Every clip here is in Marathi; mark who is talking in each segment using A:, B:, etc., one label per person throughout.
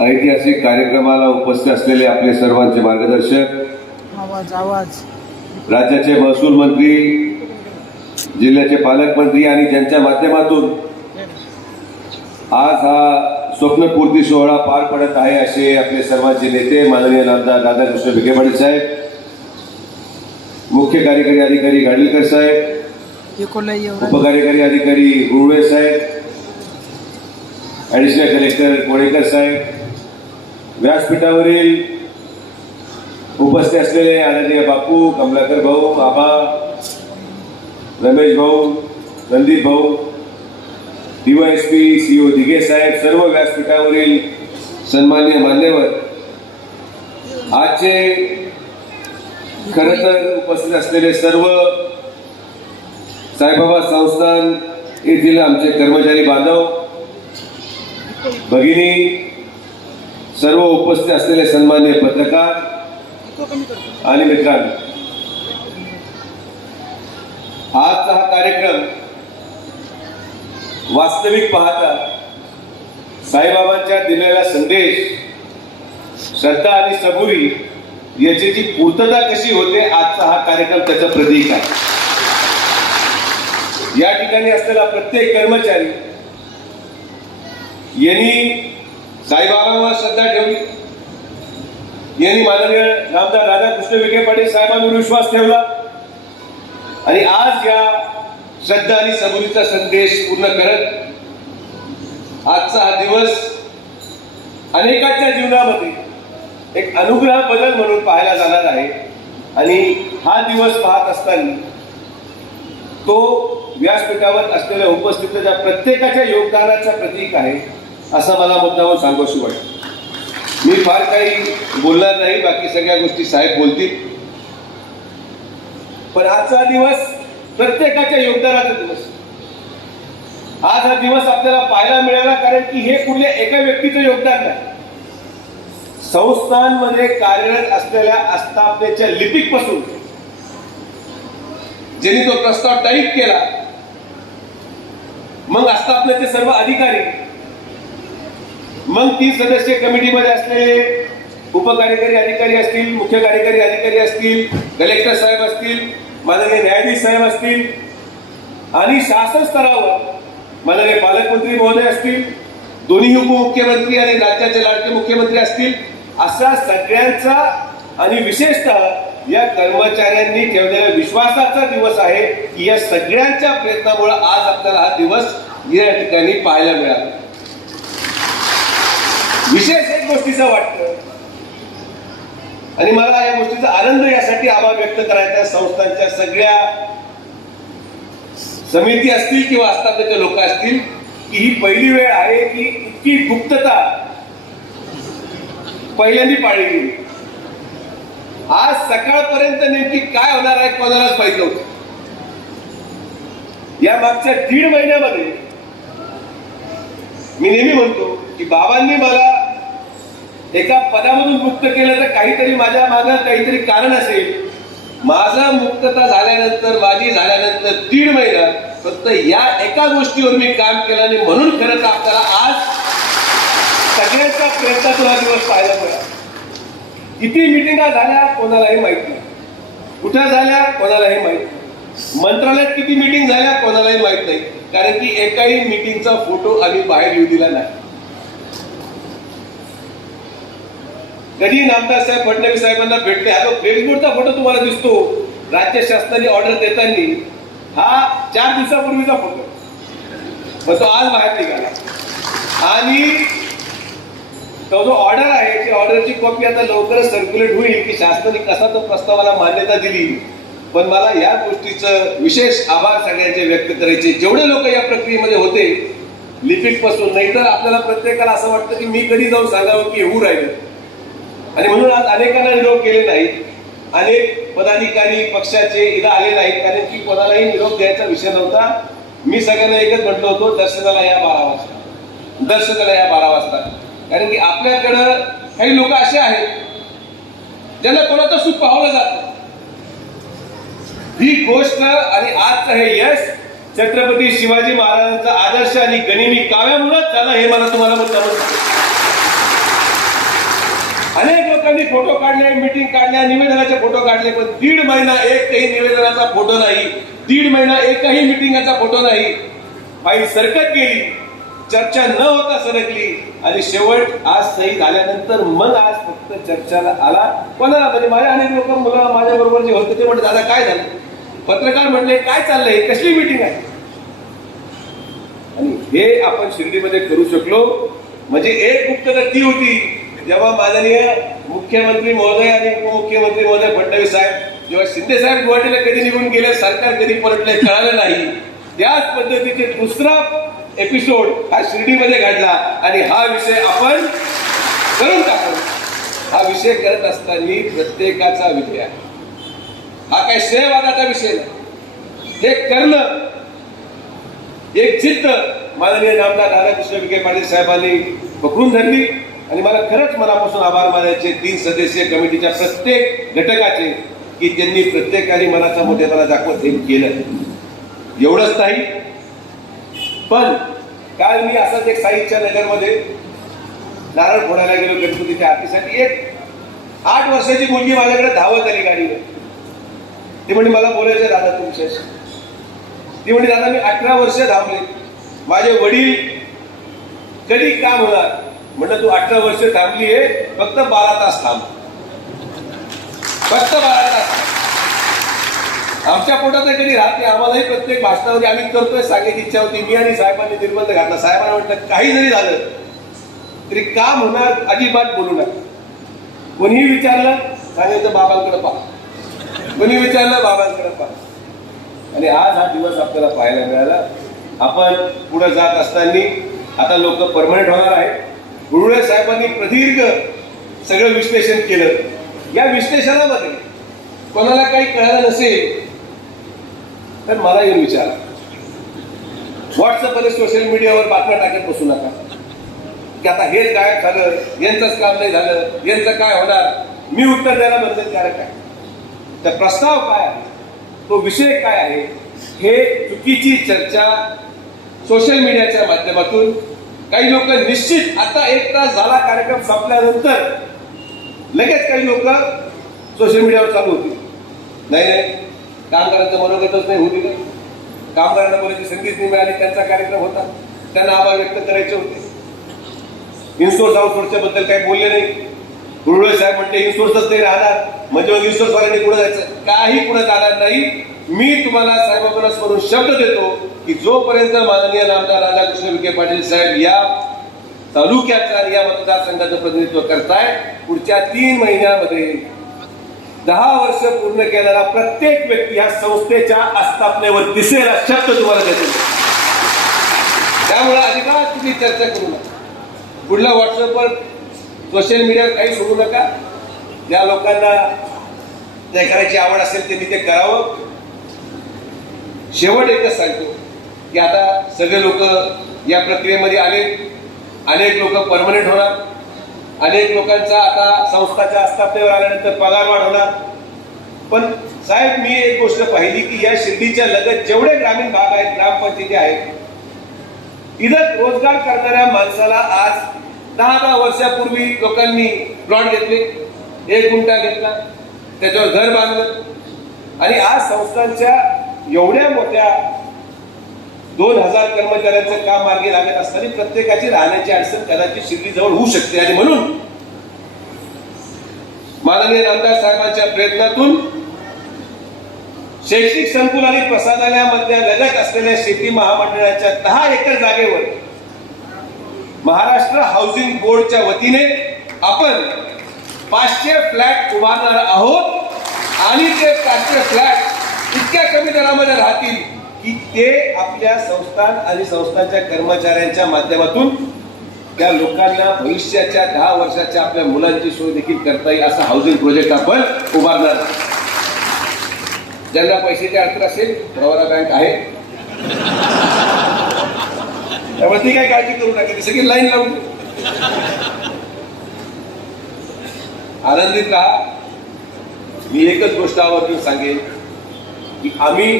A: ऐतिहासिक कार्यक्रमाला उपस्थित असलेले आपले सर्वांचे मार्गदर्शक
B: आवाज आवाज.
A: राज्याचे महसूल मंत्री जिल्ह्याचे पालकमंत्री आणि ज्यांच्या माध्यमातून आज हा स्वप्नपूर्ती सोहळा पार पडत आहे असे आपले सर्वांचे नेते माननीय नामदार राधाकृष्ण विखे पाटील साहेब मुख्य कार्यकारी अधिकारी गाडीलकर साहेब उपकार्यकारी अधिकारी गुरुवे साहेब ॲडिशनल कलेक्टर कोळेकर साहेब व्यासपीठावरील उपस्थित असलेले आदरणीय बापू कमलाकर भाऊ आबा रमेश भाऊ संदीप भाऊ डीवायएसपी ओ दिघे साहेब सर्व व्यासपीठावरील सन्मान्य मान्यवर आजचे खरं तर उपस्थित असलेले सर्व साईबाबा संस्थान येथील आमचे कर्मचारी बांधव भगिनी सर्व उपस्थित असलेले सन्मान्य पत्रकार आणि मित्रांनो आजचा हा कार्यक्रम वास्तविक पाहता साईबाबांच्या दिलेला संदेश श्रद्धा आणि सबुरी याची जी पूर्तता कशी होते आजचा हा कार्यक्रम त्याचं प्रतीक आहे. या ठिकाणी असलेला प्रत्येक कर्मचारी यांनी साईबाबांवर श्रद्धा ठेवली. यांनी माननीय रामदार राधाकृष्ण विखे पाटील साहेबांवर विश्वास ठेवला. आणि आज या श्रद्धा आणि सबुरीचा संदेश पूर्ण करत आजचा हा दिवस अनेकांच्या जीवनामध्ये एक अनुग्रह बदल म्हणून पाहायला जाणार आहे. आणि हा दिवस पाहत असताना तो व्यासपीठावर असलेल्या उपस्थितीच्या प्रत्येकाच्या योगदानाचा प्रतीक आहे. असं मला मुद्दामून सांगूशी वाटतं मी फार काही बोलणार नाही बाकी सगळ्या गोष्टी साहेब बोलतील. पण आजचा दिवस प्रत्येकाच्या योगदानाचा दिवस. आज हा दिवस आपल्याला पाहायला मिळाला कारण की हे कुठल्या एका व्यक्तीचं योगदान नाही. संस्थांमध्ये कार्यरत असलेल्या आस्थापनेच्या लिपिकपासून ज्यांनी तो प्रस्ताव टाईप केला मग आस्थापनेचे सर्व अधिकारी मग ती सदस्य कमिटीमध्ये असलेले उपकार्यकारी अधिकारी असतील मुख्य कार्यकारी अधिकारी असतील कलेक्टर साहेब असतील माननीय न्यायाधीश साहेब असतील आणि शासन स्तरावर माननीय पालकमंत्री महोदय असतील दोन्ही उपमुख्यमंत्री आणि राज्याचे लाडके मुख्यमंत्री असतील असा सगळ्यांचा आणि विशेषतः या कर्मचाऱ्यांनी ठेवलेला विश्वासाचा दिवस आहे की या सगळ्यांच्या प्रयत्नामुळे आज आपल्याला हा दिवस या ठिकाणी पाहायला मिळाला. विशेष एक गोष्टीचा वाटत. आणि मला या गोष्टीचा आनंद यासाठी आभार व्यक्त करायचा संस्थांच्या सगळ्या समिती असतील किंवा आस्थापनेचे लोक असतील की ही पहिली वेळ आहे की इतकी गुप्तता पहिल्यांदी पाळली गेली. आज सकाळपर्यंत नेमकी काय होणार आहे कोणालाच माहीत नव्हतं. या मागच्या दीड महिन्यामध्ये मी नेहमी म्हणतो की बाबांनी मला एका पदामधून मुक्त केलं तर काहीतरी माझ्या मागं काहीतरी कारण असेल. माझा मुक्तता झाल्यानंतर माझी झाल्यानंतर दीड महिना फक्त या एका गोष्टीवर मी काम केलं आणि म्हणून खरं तर आपल्याला आज सगळ्यांचा प्रयत्नातून हा दिवस पाहायला मिळाला. किती मिटिंगा झाल्या कोणालाही माहिती नाही. कुठं झाल्या कोणालाही माहीत नाही. मंत्रालयात किती मिटिंग झाल्या कोणालाही माहीत नाही. कारण की एकाही मिटिंगचा फोटो आम्ही बाहेर येऊ दिला नाही. कधी नामदार साहेब फडणवीस साहेबांना भेटले? हा जो फेसबुकचा फोटो तुम्हाला दिसतो राज्य शासनाने ऑर्डर देताना हा चार दिवसापूर्वीचा फोटो मग तो आज बाहेर निघाला. आणि तो जो ऑर्डर आहे ती ऑर्डरची कॉपी आता लवकरच सर्क्युलेट होईल की शासनाने कसा तो प्रस्तावाला मान्यता दिली. पण मला या गोष्टीचं विशेष आभार सगळ्यांचे व्यक्त करायचे. जेवढे लोक या प्रक्रियेमध्ये होते लिपिकपासून नाही तर आपल्याला प्रत्येकाला असं वाटतं की मी कधी जाऊन सांगावं की येऊ राहिलं. आणि म्हणून आज अनेकांना निरोप केले नाहीत. अनेक पदाधिकारी पक्षाचे इथं आले नाहीत. कारण की कोणालाही निरोप द्यायचा विषय नव्हता. मी सगळ्यांना एकच म्हटलं होतो दर्शनाला या बारा वाजता. दर्शनाला या बारा वाजता. कारण की आपल्याकडं काही लोक असे आहेत ज्यांना कोणाचं सुख पाहलं जात ही गोष्ट आणि आजचं हे यश छत्रपती शिवाजी महाराजांचा आदर्श आणि गणिमी काव्यामुळेच झालं हे मला तुम्हाला मुद्दामून सांगायचं आहे. त्यांनी फोटो काढले मीटिंग काढल्या निवेदनाचे फोटो काढले पण दीड महिना एकही निवेदनाचा फोटो नाही. दीड महिना एकही मिटिंगाचा फोटो नाही. फाईल सरकत गेली. चर्चा न होता सरकली. आणि शेवट आज सही झाल्यानंतर मग आज फक्त चर्चाला आला. कोणाला म्हणजे माझ्या अनेक लोक मुलं माझ्या बरोबर जे होते ते म्हणते दादा काय झालं? पत्रकार म्हणले काय चाललंय? कसली मिटिंग आहे? आणि हे आपण शिर्डीमध्ये करू शकलो. म्हणजे एक गुप्तता ती होती. जेव्हा माननीय मुख्यमंत्री महोदय आणि उपमुख्यमंत्री महोदय फडणवीस साहेब जेव्हा शिंदे साहेब गुवाहाटीला कधी निघून गेले सरकार कधी परतले कळालं नाही. त्याच पद्धतीचे दुसरा एपिसोड हा शिर्डीमध्ये घडला आणि हा विषय आपण करून टाकू. हा विषय करत असताना प्रत्येकाचा विषय आहे. हा काही श्रेयवादाचा विषय नाही. हे करणं एक चित्त माननीय नामदार राधाकृष्ण विखे पाटील साहेबांनी पकडून धरली. आणि मला खरंच मनापासून आभार मानायचे तीन सदस्यीय कमिटीच्या प्रत्येक घटकाचे की त्यांनी प्रत्येकाने मनाचा मोठेपणा दाखवत हे केलं. एवढंच नाही पण काल मी असाच एक साईच्या नगरमध्ये नारळ फोडायला गेलो गणपतीच्या आरतीसाठी. एक आठ वर्षाची मुलगी माझ्याकडे धावत आली गाडीवर. ती म्हणजे मला बोलायचं दादा तुमच्याशी. ती म्हणजे दादा मी अठरा वर्ष धावले. माझे वडील कधी काम होणार? म्हटलं तू अठरा वर्ष थांबली आहे फक्त बारा तास थांब. फक्त बारा तास आमच्या पोटात कधी राहते आम्हालाही प्रत्येक भाषणामध्ये आम्ही करतोय सांगायची इच्छा होती. मी आणि साहेबांनी निर्बंध घातला. साहेबांना म्हटलं काही जरी झालं तरी काम होणार अजिबात बोलू नका. कोणीही विचारलं सांगायचं बाबांकडे पहा. कोणी विचारलं बाबांकडे पहा. आणि आज हा दिवस आपल्याला पाहायला मिळाला. आपण पुढे जात असताना आता लोक परमनंट होणार आहेत. गुरुळे साहेबांनी प्रदीर्घ सगळं विश्लेषण केलं. या विश्लेषणामध्ये कोणाला काही कळालं नसेल तर मला येऊन विचार. व्हॉट्सअपमध्ये सोशल मीडियावर बातम्या टाकत बसू नका. की आता हेच गायब झालं यांचंच काम नाही झालं यांचं काय होणार? मी उत्तर द्यायला बंधनकारक आहे. तर प्रस्ताव काय आहे? तो विषय काय आहे? हे चुकीची चर्चा सोशल मीडियाच्या माध्यमातून काही लोक निश्चित आता एक तास झाला कार्यक्रम संपल्यानंतर लगेच काही लोक सोशल मीडियावर चालू होतील. नाही नाही. कामगारांचं मनोगतच नाही होती नाही कामगारांना बोलायची संधीच नाही मिळाली त्यांचा कार्यक्रम होता. त्यांना आभार व्यक्त करायचे होते. इन्सोर्स आउटसोर्सच्या बद्दल काही बोलले नाही. गुरुळे साहेब म्हणते इन्सोर्सच नाही राहणार. म्हणजे मग इन्सोर्स वाल्यांनी पुढे जायचं? काही पुढे जाणार नाही. मी तुम्हाला साहेबांना स्मरून शब्द देतो. की जोपर्यंत माननीय नामदार राधाकृष्ण विखे पाटील साहेब या तालुक्याचा या मतदारसंघाचं प्रतिनिधित्व करताय पुढच्या तीन महिन्यामध्ये दहा वर्ष पूर्ण केलेला प्रत्येक व्यक्ती या संस्थेच्या आस्थापनेवर दिसेल शब्द तुम्हाला देतो त्यामुळे अजिबात तुम्ही चर्चा करू नका. पुढल्या व्हॉट्सअपवर सोशल मीडियावर काही सोडू नका. ज्या लोकांना ते करायची आवड असेल त्यांनी ते करावं. शेवट एकच सांगतो की आता सगळे लोक या प्रक्रियेमध्ये आले अनेक लोक परमनंट होणार. अनेक लोकांचा आता संस्थाच्या आस्थापनेवर आल्यानंतर पगार वाढ होणार पण साहेब मी एक गोष्ट पाहिली की या शिर्डीच्या लगत जेवढे ग्रामीण भाग आहेत ग्रामपंचायती आहेत इथं रोजगार करणाऱ्या माणसाला आज दहा दहा वर्षापूर्वी लोकांनी प्लॉट घेतले. एक गुंठा घेतला. त्याच्यावर घर बांधलं. आणि आज संस्थांच्या एवढ्या मोठ्या दोन हजार कर्मचाऱ्यांचं काम मार्गी लागत असताना प्रत्येकाची राहण्याची अडचण कदाचित शिर्डी जवळ होऊ शकते. आणि म्हणून माननीय रामदास साहेबांच्या प्रयत्नातून शैक्षणिक संकुल आणि प्रसादालयामधल्या लगत असलेल्या शेती महामंडळाच्या दहा एकर जागेवर महाराष्ट्र हाऊसिंग बोर्डच्या वतीने आपण पाचशे फ्लॅट उभारणार आहोत आणि ते पाचशे फ्लॅट इतक्या कमी दरामध्ये राहतील की ते आपल्या संस्थान आणि संस्थांच्या कर्मचाऱ्यांच्या माध्यमातून त्या लोकांना भविष्याच्या दहा वर्षाच्या आपल्या मुलांची सोय देखील करता येईल असा हाऊसिंग प्रोजेक्ट आपण उभारणार ज्यांना पैशाची अडचण असेल प्रवरा बँक आहे. त्यामुळे ती काय काळजी करू नका ती सगळी लाईन लावून आनंदित राहा. मी एकच गोष्ट आवर्जून सांगेन की आम्ही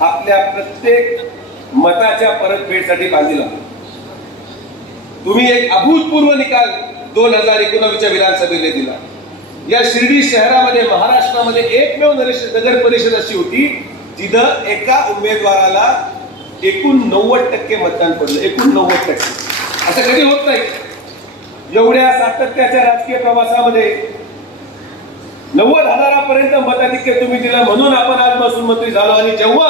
A: आपल्या प्रत्येक मताच्या परतफेडसाठी बांधील तुम्ही एक अभूतपूर्व निकाल दोन हजार एकोणावीसच्या विधानसभेने दिला. या शिर्डी शहरामध्ये महाराष्ट्रामध्ये एकमेव नरेश- नगर परिषद अशी होती जिथं एका उमेदवाराला एकूण नव्वद टक्के मतदान पडलं. एकूण नव्वद टक्के. असं कधी होत नाही. एवढ्या सातत्याच्या राजकीय प्रवासामध्ये नव्वद हजारापर्यंत मताधिक्य तुम्ही दिला म्हणून आपण आजपासून मंत्री झालो. आणि जेव्हा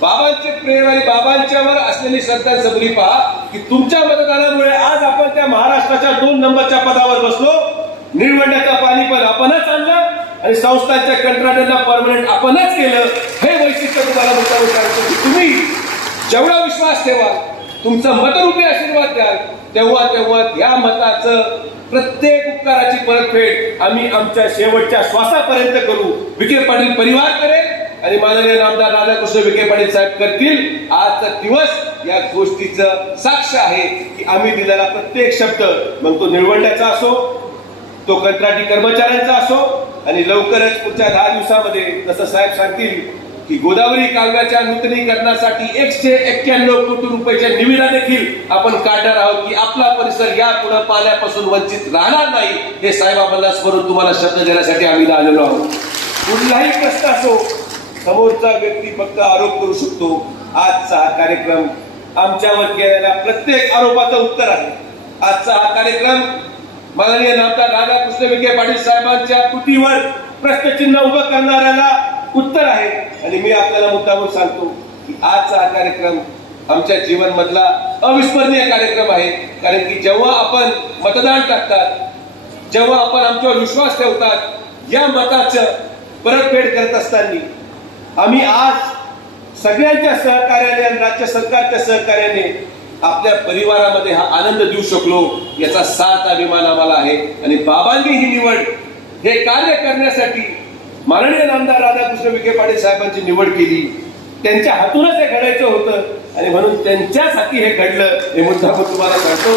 A: बाबांचे प्रेम आणि बाबांच्यावर असलेली श्रद्धा सबरी पहा की तुमच्या मतदानामुळे आज आपण त्या महाराष्ट्राच्या दोन नंबरच्या पदावर बसलो. निळवंड्याचं पाणी पण आपणच आणलं आणि संस्थांच्या कंत्राटांना परमनंट आपणच केलं. हे वैशिष्ट्य तुम्हाला मुद्दा विचारायचं की तुम्ही जेवढा विश्वास ठेवा तुमचं मतरूपी आशीर्वाद द्याल. तेव्हा तेव्हा या मताचं प्रत्येक उपकाराची परतफेड आम्ही आमच्या शेवटच्या श्वासापर्यंत करू. विखे पाटील परिवार करेल आणि माननीय आमदार राधाकृष्ण विखे पाटील साहेब करतील. आजचा दिवस या गोष्टीचं साक्ष आहे की आम्ही दिलेला प्रत्येक शब्द मग तो निळवंड्याचा असो तो कंत्राटी कर्मचाऱ्यांचा असो आणि लवकरच पुढच्या दहा दिवसामध्ये जसं साहेब सांगतील की गोदावरी कालव्याच्या नूतनीकरणासाठी एकशे एक्क्याण्णव कोटी रुपयाच्या निविदा देखील आपण काढणार आहोत की आपला परिसर या पुढे पाण्यापासून वंचित राहणार नाही. हे साहेबांना स्मरून तुम्हाला शब्द देण्यासाठी आम्ही आलेलो आहोत. कुठलाही प्रश्न असो समोरचा व्यक्ती फक्त आरोप करू शकतो. आजचा हा कार्यक्रम आमच्यावर केलेल्या प्रत्येक आरोपाचं उत्तर आहे. आजचा हा कार्यक्रम माननीय नामदार राधाकृष्ण विखे पाटील साहेबांच्या कृतीवर प्रश्नचिन्ह उभं करणाऱ्याला उत्तर आहे. आणि मी आपल्याला मुद्दामून सांगतो की आजचा हा कार्यक्रम आमच्या जीवनमधला अविस्मरणीय कार्यक्रम आहे. कारण की जेव्हा आपण मतदान टाकतात जेव्हा आपण आमच्यावर विश्वास ठेवतात या मताचं परतफेड करत असताना आम्ही आज सगळ्यांच्या सहकार्याने आणि राज्य सरकारच्या सहकार्याने आपल्या परिवारामध्ये हा आनंद देऊ शकलो याचा सार्थ अभिमान आम्हाला आहे. आणि बाबांनी ही निवड हे कार्य करण्यासाठी माननीय नामदार राधाकृष्ण विखे पाटील साहेबांची निवड केली. त्यांच्या हातूनच हे घडायचं होतं. आणि म्हणून त्यांच्याच हाती हे घडलं. हे मुद्दा आपण तुम्हाला सांगतो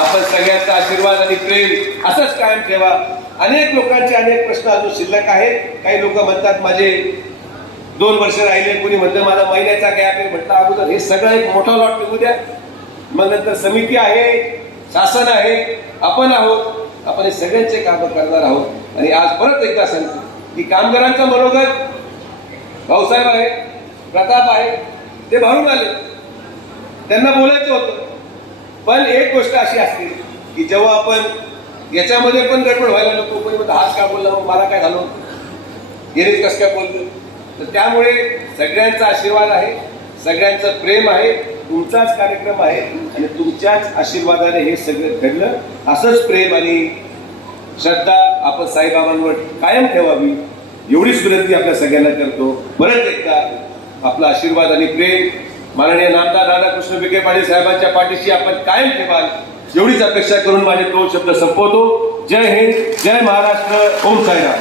A: आपण सगळ्यांचा आशीर्वाद आणि प्रेम असंच कायम ठेवा. अनेक लोकांचे अनेक प्रश्न अजून शिल्लक आहेत. काही लोक म्हणतात माझे दोन वर्ष राहिले कोणी म्हणतं माझा महिन्याचा गॅप आहे. म्हटलं अगोदर हे सगळं एक मोठा लॉट निघू द्या. मग नंतर समिती आहे शासन आहे आपण आहोत. आपण हे सगळ्यांचे कामं करणार आहोत. आणि आज परत एकदा सांगतो की कामगारांचा मनोगत भाऊसाहेब आहे प्रताप आहे ते भरून आले. त्यांना बोलायचं होतं. पण एक गोष्ट अशी असते की जेव्हा आपण याच्यामध्ये पण गडबड व्हायला नको पण म्हणतं हाच का बोलला? मला काय झालं? येणेच कसं काय बोललो? तर त्यामुळे सगळ्यांचा आशीर्वाद आहे सगळ्यांचं प्रेम आहे तुमचाच कार्यक्रम आहे आणि तुमच्याच आशीर्वादाने हे सगळं घडलं. असंच प्रेम आणि श्रद्धा आपण साईबाबांवर कायम ठेवावी एवढीच विनंती आपल्या सगळ्यांना करतो. परत एकदा आपला आशीर्वाद आणि प्रेम माननीय नामदार राधाकृष्ण विखे पाटील साहेबांच्या पाठीशी आपण कायम ठेवाल एवढीच अपेक्षा करून माझे दोन शब्द संपवतो. जय हिंद जय महाराष्ट्र ओम साईराम.